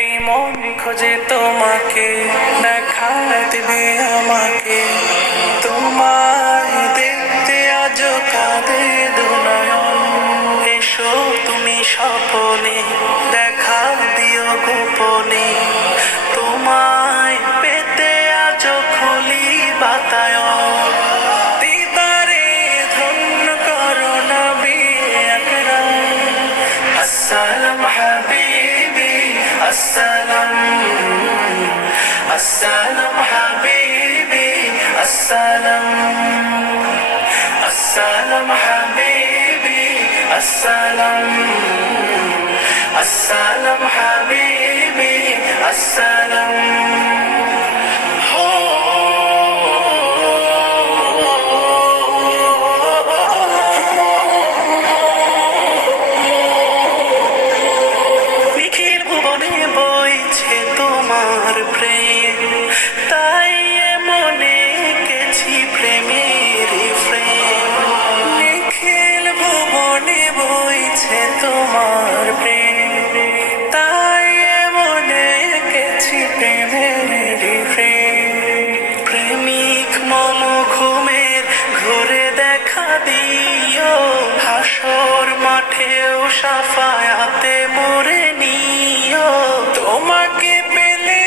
এই মন খোঁজে তোমাকে, দেখা দিবে আমাকে, তোমায় দেখতে আজ কাঁদে দুনয়ন। এসো তুমি স্বপনে, দেখা দিও গোপনে, তোমায় পেতে আজ খুলি বাতায়ন। দিদারে ধন্য করো নবী আকরাম। আসসালাম হাবিবি আসসালাম, আসসালাম হাবিবি আসসালাম, আসসালাম হাবিবি আসসালাম, আসসালাম হাবিবি আসসালাম। নিখিল ভুবনে বইছে তোমার প্রেম, তাই মনে এঁকেছি প্রেমের প্রেম। নিখিল ভুবনে বইছে তোমার প্রেম, তাই মনে এঁকেছি প্রেমের প্রেম। প্রেমিক মম ঘুমের ঘুরে দেখা দিও, হাসর মাঠেও সাফায়াতে মোরে নিও। তোমাকে পেলে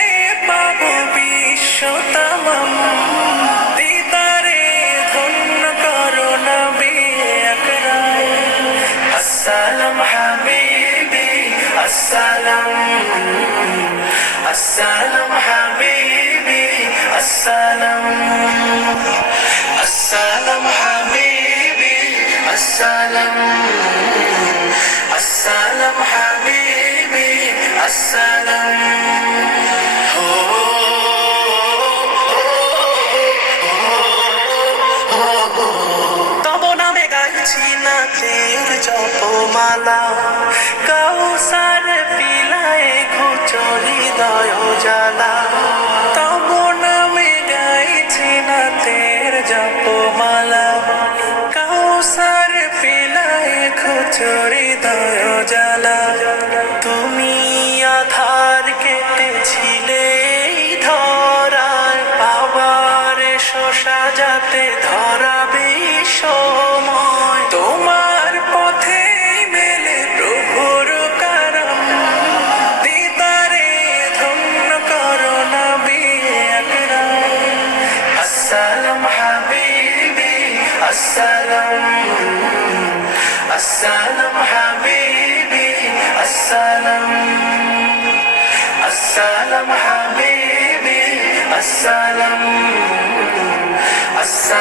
পাবো বিশ্ব তামাম, দিদারে ধন্য করো নবী আকরাম। আসসালাম হাবিবি আসসালাম, আসসালাম হাবিবি আসসালাম, আসসালাম হাবিবি আসসালাম, আসসালাম হাবিবি আসসালাম। তব নামে গাইছি নাচের জপমালা, কাউসার পিলায় ঘুচরি দয় জ্বালা। তব নামে গাইছি নাচের জপমালা, কাউসার পিলায় ঘুচরি দয় জ্বালা। তুমি আধার কেটেছিলে এই ধরায়, আবার এসো সাজাতে ধরাবে সময়। তোমার পথে মেলে প্রভুর কারণ, দিদারে ধন্য করো নবী আকরাম। আসসালাম হাবিবি আসসালাম, আসসালাম হাবিবি আসসালাম, আসসালাম হাবিবি আসসালাম, আসসালাম